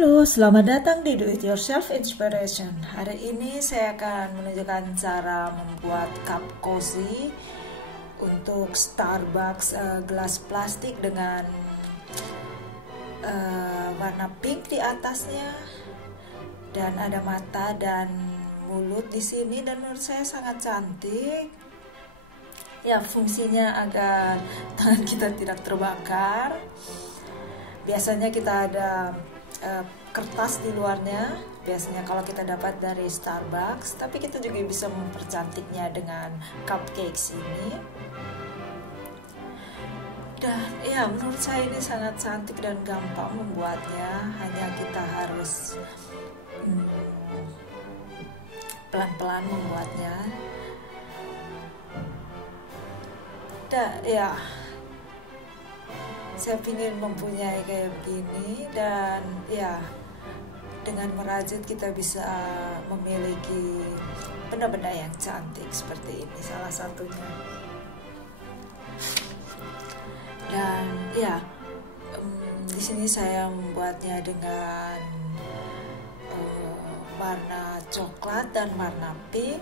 Halo, selamat datang di Do It Yourself Inspiration. Hari ini saya akan menunjukkan cara membuat cup cozy untuk Starbucks gelas plastik dengan warna pink di atasnya dan ada mata dan mulut di sini, dan menurut saya sangat cantik. Ya, fungsinya agar tangan kita tidak terbakar. Biasanya kita ada kertas di luarnya, biasanya kalau kita dapat dari Starbucks, tapi kita juga bisa mempercantiknya dengan cupcakes ini. Dan ya, menurut saya ini sangat cantik dan gampang membuatnya, hanya kita harus pelan-pelan membuatnya. Dan ya, saya ingin mempunyai kayak begini, dan ya, dengan merajut kita bisa memiliki benda-benda yang cantik seperti ini, salah satunya. Dan ya, di sini saya membuatnya dengan warna coklat dan warna pink.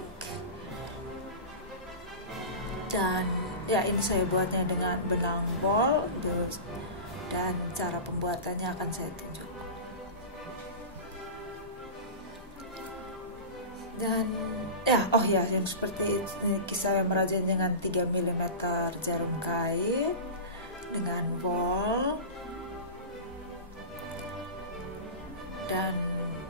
Dan ya, ini saya buatnya dengan benang bol, dan cara pembuatannya akan saya tunjuk. Dan ya, yang seperti ini saya merajut dengan 3 mm jarum kain dengan bol. Dan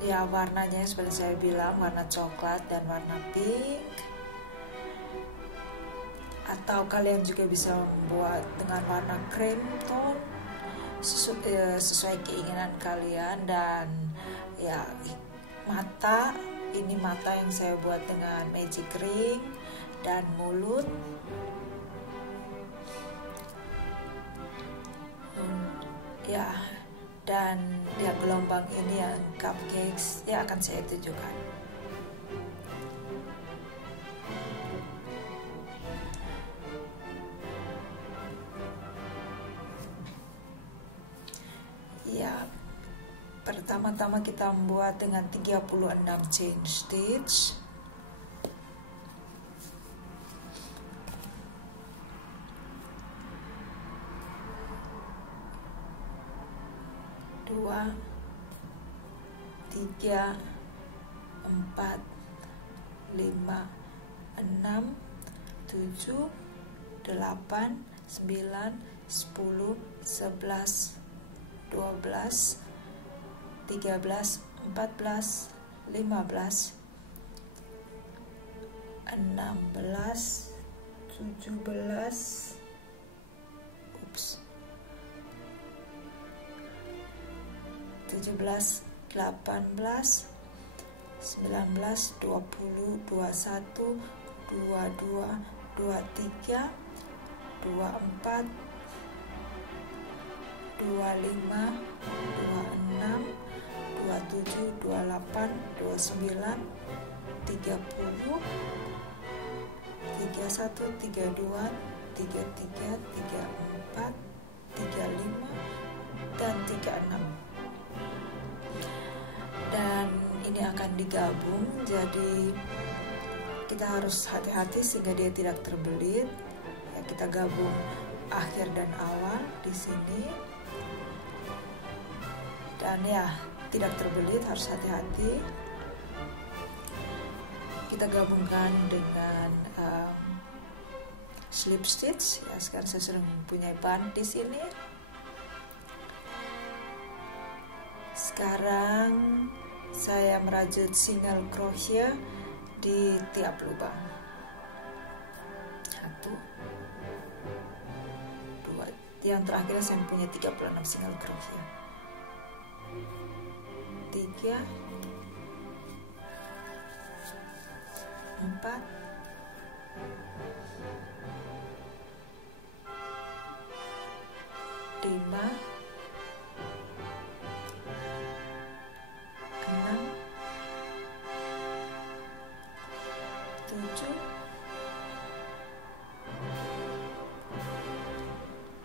ya, warnanya seperti saya bilang, warna coklat dan warna pink. Atau kalian juga bisa membuat dengan warna cream tone sesuai keinginan kalian. Dan ya, mata, ini mata yang saya buat dengan magic ring, dan mulut. Ya, dan ya, gelombang ini yang cupcakes ya akan saya tunjukkan. Ya, pertama-tama kita membuat dengan 36 chain stitch. Dua, 3, 4, 5, 6, 7, 8, 9, 10, 11, 12, 13, 14, 15, 16, 17, 17, 18, 19, 20, 21, 22, 23, 24, 25, 26, 27, 28, 29, 30, 31, 32, 33, 34, 35, dan 36. Dan ini akan digabung, jadi kita harus hati-hati sehingga dia tidak terbelit. Ya, kita gabung akhir dan awal di sini. Dan ya, tidak terbelit, harus hati-hati. Kita gabungkan dengan slip stitch. Ya, sekarang saya sudah mempunyai bahan di sini. Sekarang saya merajut single crochet di tiap lubang. 1, 2, yang terakhir saya punya 36 single crochet. 3, 4, 5, 6, 7,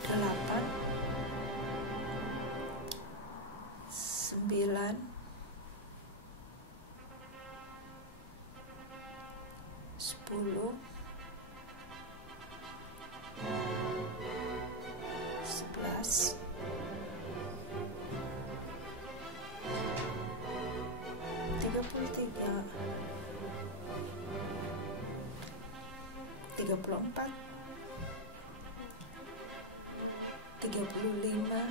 8, 9, 9, 10, 11, 33, 34, 35,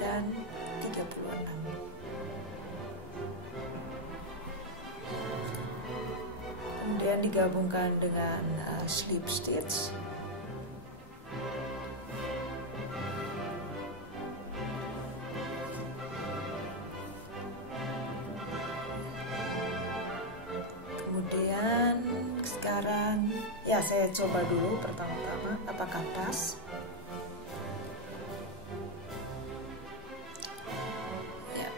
dan 36. Kemudian digabungkan dengan slip stitch. Kemudian sekarang ya saya coba dulu pertama-tama apakah pas. Ya,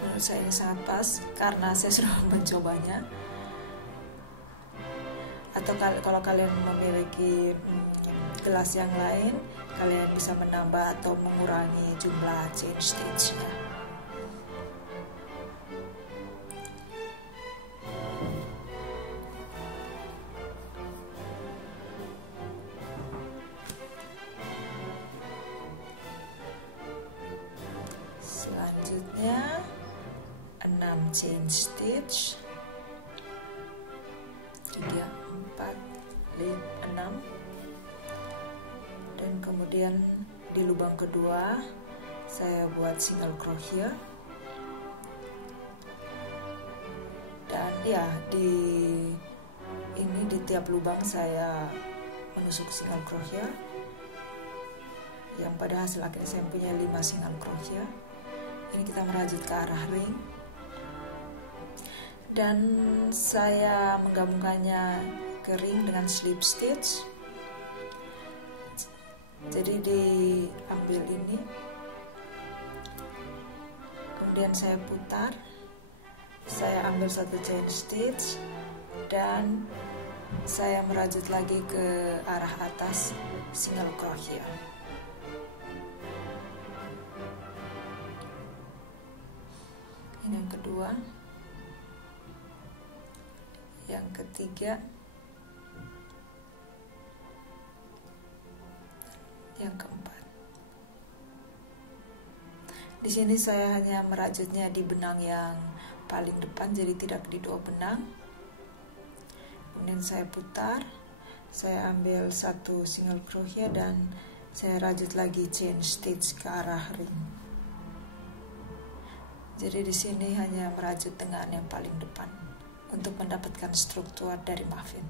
menurut saya ini sangat pas karena saya sudah mencobanya. Atau kalau kalian memiliki gelas yang lain, kalian bisa menambah atau mengurangi jumlah chain stitch-nya. Selanjutnya 6 chain stitch, 3, 4, 5, 6, dan kemudian di lubang kedua saya buat single crochet, dan ya di tiap lubang saya menusuk single crochet, yang pada hasil akhirnya saya punya 5 single crochet. Ini kita merajut ke arah ring, dan saya menggabungkannya ke ring dengan slip stitch. Jadi diambil ini, kemudian saya putar, saya ambil 1 chain stitch, dan saya merajut lagi ke arah atas single crochet. Ini yang kedua, yang ketiga, yang keempat. Di sini saya hanya merajutnya di benang yang paling depan, jadi tidak di 2 benang. Kemudian saya putar, saya ambil 1 single crochet dan saya rajut lagi chain stitch ke arah ring. Jadi di sini hanya merajut dengan yang paling depan untuk mendapatkan struktur dari muffin.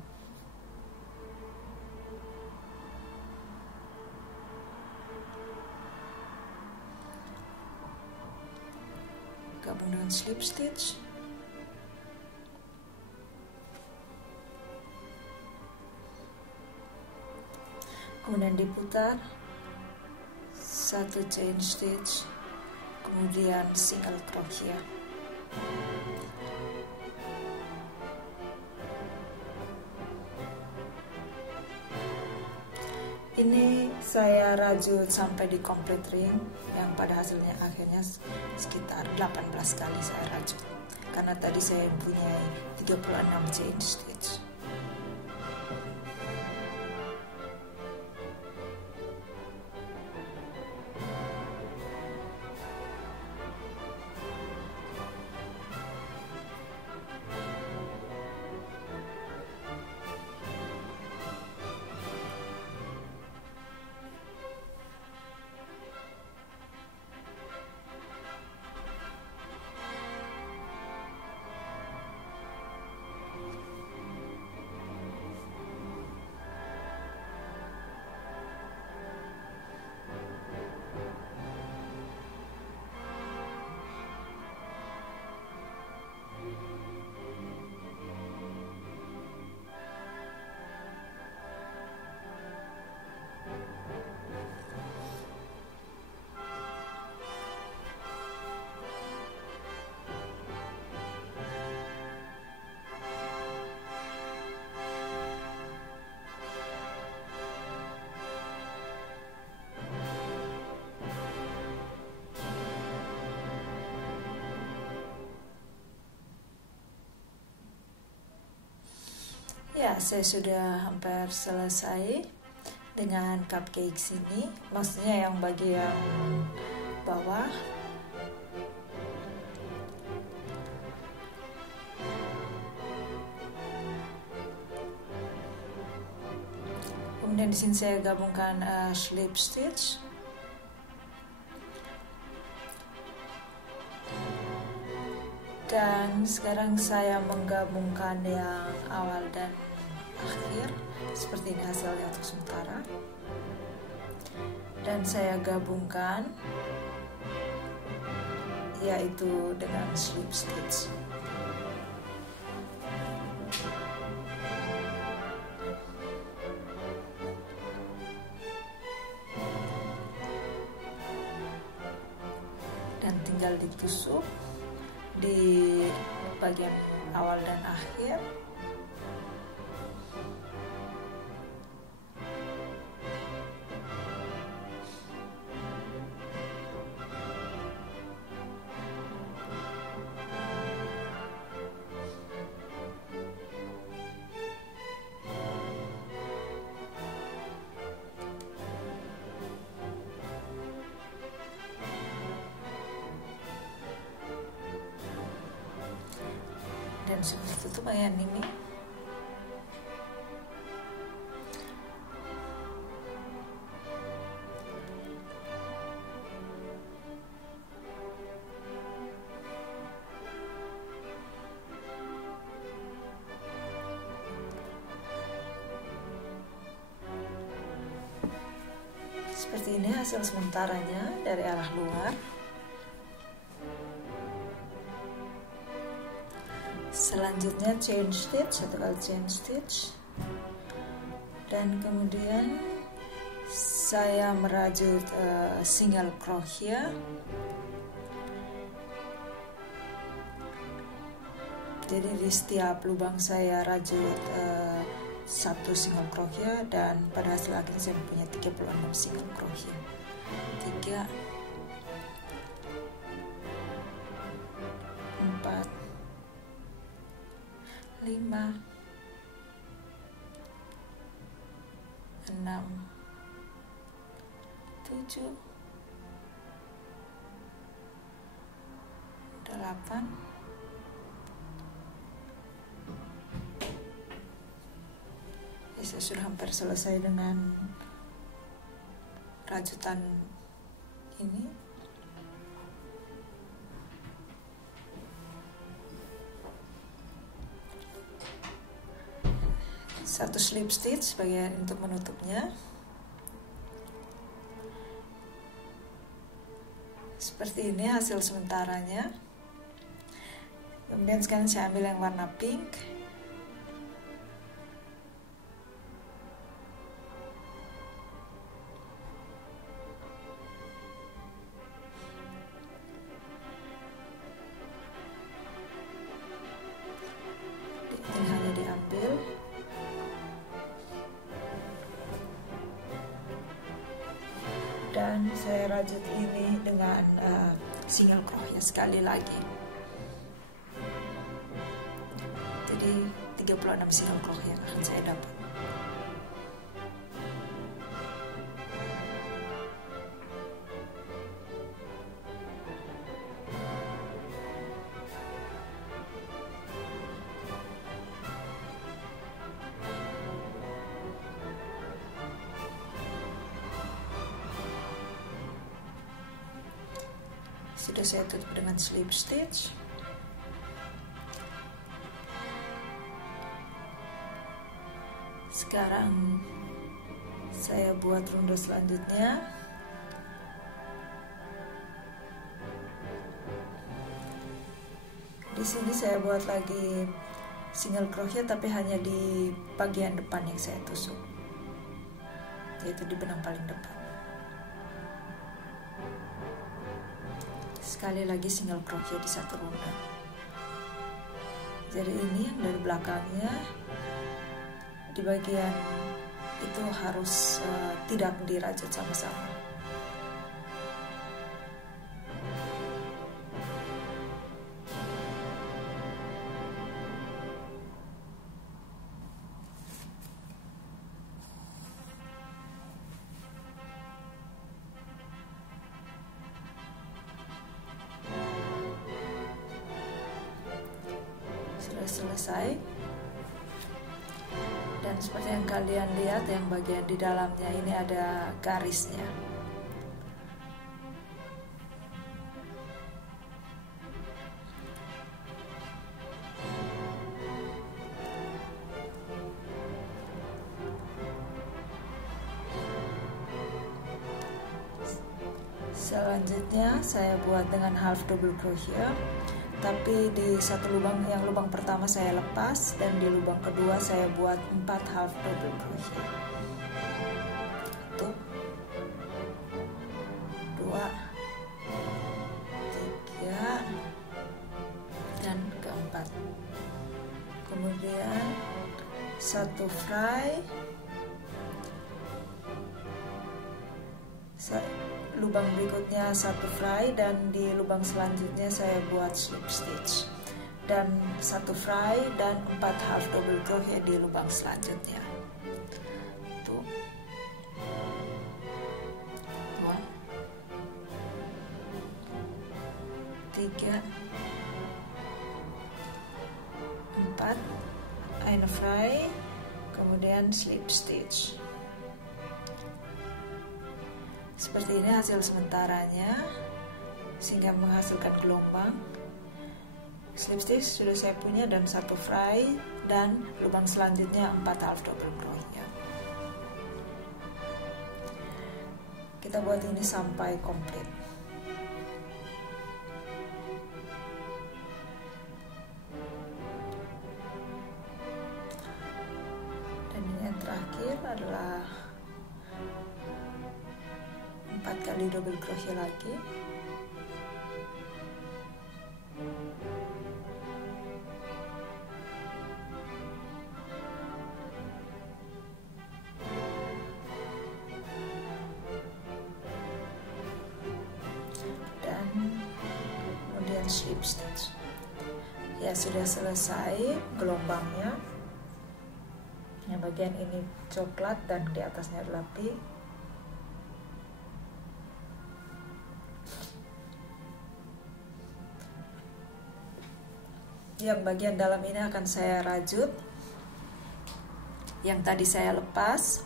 Gabung dengan slip stitch. Kemudian diputar, 1 chain stitch, kemudian single crochet. Ini saya rajut sampai di complete ring, yang pada hasilnya akhirnya sekitar 18 kali saya rajut, karena tadi saya punya 36 chain stitch. Ya, saya sudah hampir selesai dengan cupcakes ini, maksudnya yang bagian bawah. Kemudian di sini saya gabungkan slip stitch. Dan sekarang saya menggabungkan yang awal dan akhir. Seperti ini hasilnya untuk sementara. Dan saya gabungkan yaitu dengan slip stitch. Dan tinggal ditusuk di bagian awal dan akhir. Dan sudah tutup bagian ini. Seperti ini hasil sementaranya dari arah luar. Selanjutnya chain stitch, satu kali chain stitch, dan kemudian saya merajut single crochet. Jadi di setiap lubang saya rajut satu single crochet, dan pada hasil akhir saya punya 36 single crochet. 3 4 5 6 7 8 saya sudah hampir selesai dengan rajutan ini. Satu slip stitch bagian untuk menutupnya. Seperti ini hasil sementaranya. Kemudian sekarang saya ambil yang warna pink. Ini hanya diambil. Dan saya rajut ini dengan single crochet sekali lagi. Jadi 36 single crochet yang akan saya dapat. Sudah saya tutup dengan slip stitch. Sekarang saya buat ronde selanjutnya. Di sini saya buat lagi single crochet, tapi hanya di bagian depan yang saya tusuk, yaitu di benang paling depan. Sekali lagi single crochet di satu ronde. Jadi ini yang dari belakangnya, di bagian itu harus tidak dirajut sama-sama. sudah selesai. Dan seperti yang kalian lihat, yang bagian di dalamnya ini ada garisnya. Selanjutnya saya buat dengan half double crochet, tapi di satu lubang, yang lubang pertama saya lepas, dan di lubang kedua saya buat 4 half double crochet. 1, 2, 3, dan keempat. Kemudian 1 fry, lubang berikutnya 1 fry, dan di lubang selanjutnya saya buat slip stitch, dan 1 fry dan 4 half double crochet di lubang selanjutnya. Tuh. 2, 3, 4, eine fry, kemudian slip stitch. Seperti ini hasil sementaranya, sehingga menghasilkan gelombang. Slip stitch sudah saya punya, dan 1 fry, dan lubang selanjutnya 4 half double crochet. Kita buat ini sampai komplit. Dan ini yang terakhir adalah 4 kali double crochet lagi. Dan kemudian slip stitch. Ya, sudah selesai gelombangnya. Yang bagian ini coklat dan di atasnya adalah pink. Yang bagian dalam ini akan saya rajut. Yang tadi saya lepas,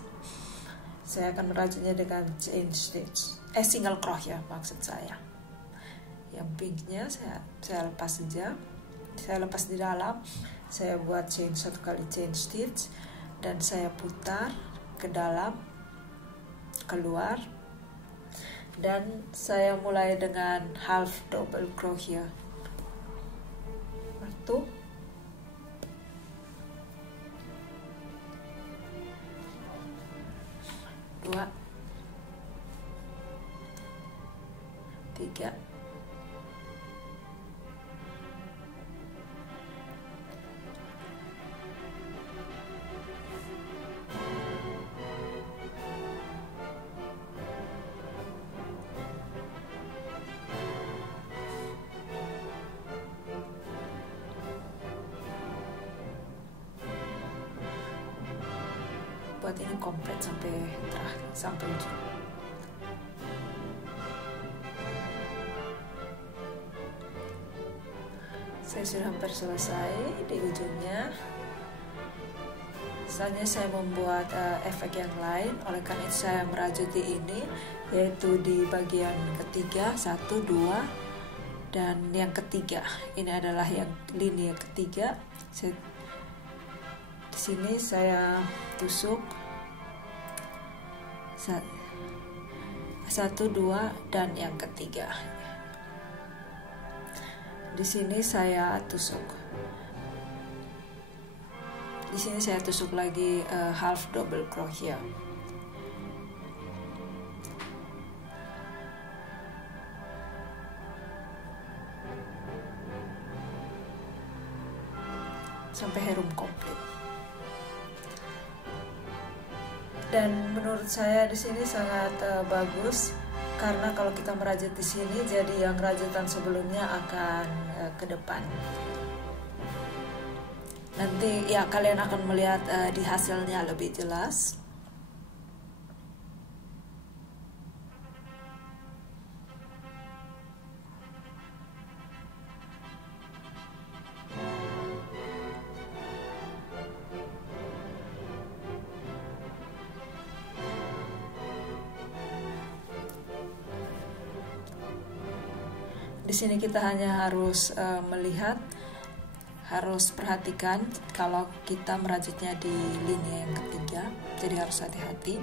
saya akan merajutnya dengan chain stitch, single crochet maksud saya. Yang pinknya saya lepas saja. Saya lepas di dalam, saya buat 1 kali chain stitch, dan saya putar ke dalam, keluar, dan saya mulai dengan half double crochet. 1, 2, 3, 4. Buat ini komplit sampai terakhir, sampai ujung. Saya sudah hampir selesai di ujungnya. Selanjutnya saya membuat efek yang lain. Oleh karena itu saya merajuti ini, yaitu di bagian ketiga, 1, 2, dan yang ketiga. Ini adalah yang linia ketiga. Di sini saya tusuk 1, 2, dan yang ketiga. Di sini saya tusuk. Di sini saya tusuk lagi half double crochet. Sampai herum komplit. Dan menurut saya di sini sangat bagus, karena kalau kita merajut di sini, jadi yang rajutan sebelumnya akan ke depan. Nanti ya kalian akan melihat di hasilnya lebih jelas. Di sini kita hanya harus melihat, harus perhatikan kalau kita merajutnya di linia yang ketiga, jadi harus hati-hati.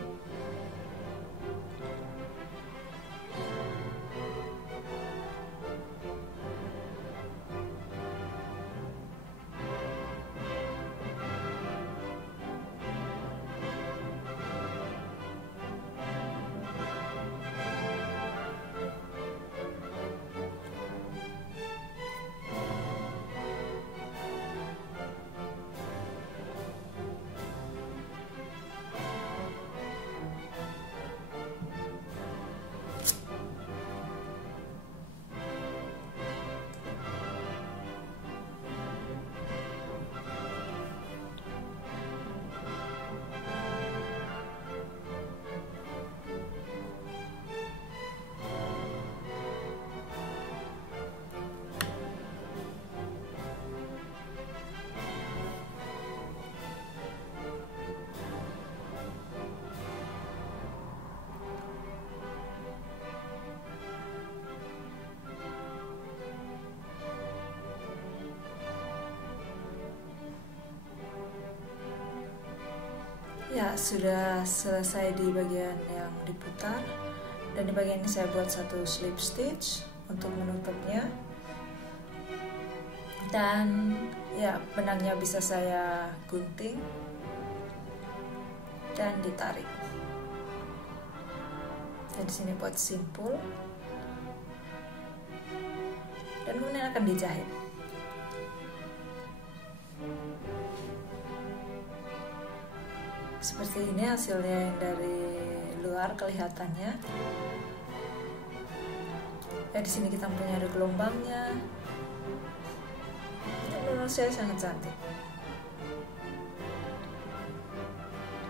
Ya, sudah selesai di bagian yang diputar, dan di bagian ini saya buat satu slip stitch untuk menutupnya. Dan ya, benangnya bisa saya gunting dan ditarik. Dan di sini buat simpul, dan kemudian akan dijahit. Seperti ini hasilnya yang dari luar kelihatannya. Ya, di sini kita punya ada gelombangnya. Menurut saya sangat cantik.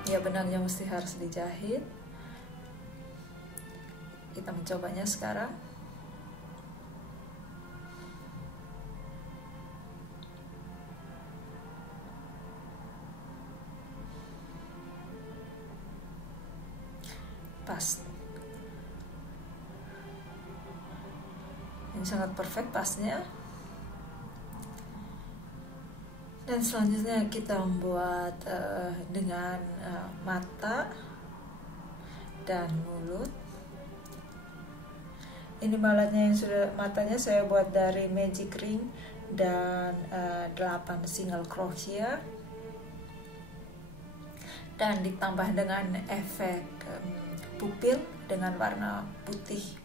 Ya, benangnya mesti harus dijahit. Kita mencobanya sekarang. Pas. Ini sangat perfect pasnya. Dan selanjutnya kita membuat dengan mata dan mulut. Ini balatnya yang sudah, matanya saya buat dari magic ring dan 8 single crochet, dan ditambah dengan efek pupil dengan warna putih.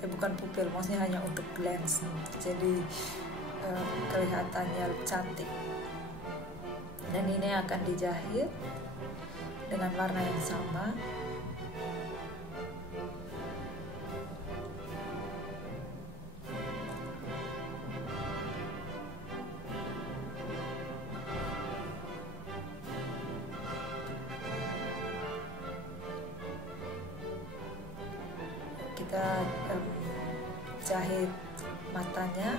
Bukan pupil, maksudnya hanya untuk glance, jadi kelihatannya cantik. Dan ini akan dijahit dengan warna yang sama. Kita jahit matanya.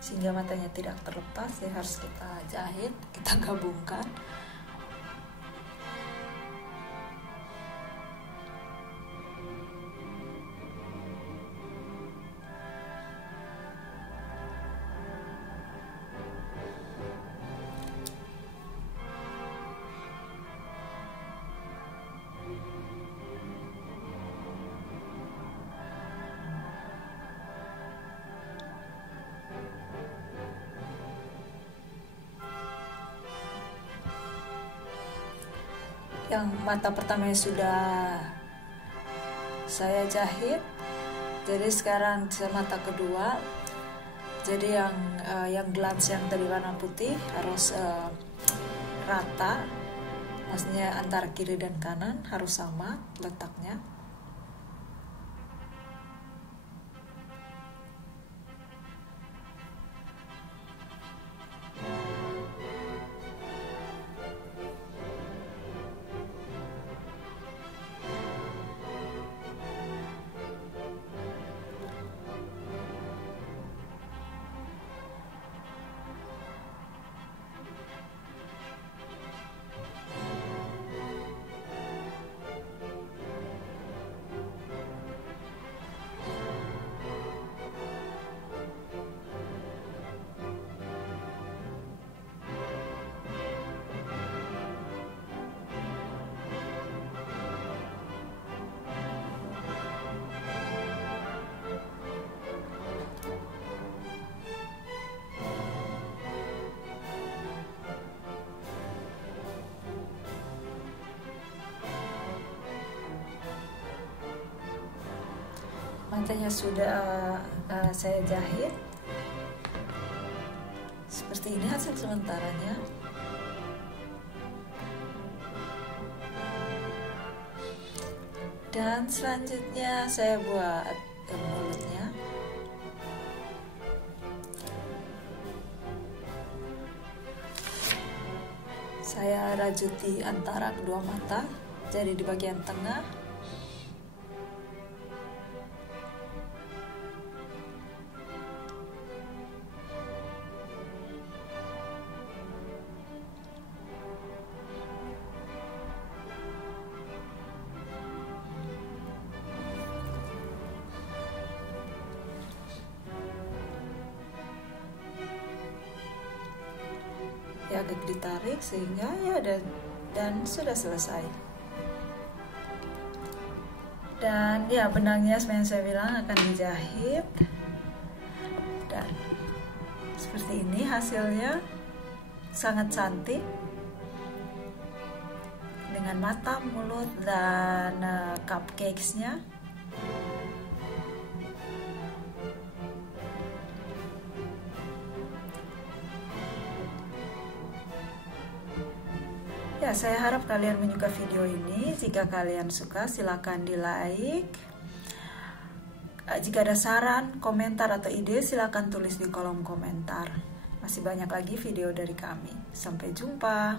Sehingga matanya tidak terlepas, ya harus kita jahit, kita gabungkan. Yang mata pertamanya sudah saya jahit, jadi sekarang mata kedua. Jadi yang glance yang tadi warna putih harus rata, maksudnya antara kiri dan kanan harus sama letaknya. matanya sudah saya jahit. Seperti ini hasil sementaranya. Dan selanjutnya saya buat mulutnya. Saya rajuti antara kedua mata, jadi di bagian tengah. Ya, agak ditarik sehingga ya dan sudah selesai. Dan ya, benangnya seperti yang saya bilang akan dijahit, dan seperti ini hasilnya, sangat cantik dengan mata, mulut, dan cupcakesnya. Ya, saya harap kalian menyukai video ini. Jika kalian suka, silakan di like. Jika ada saran, komentar, atau ide, silakan tulis di kolom komentar. Masih banyak lagi video dari kami. Sampai jumpa.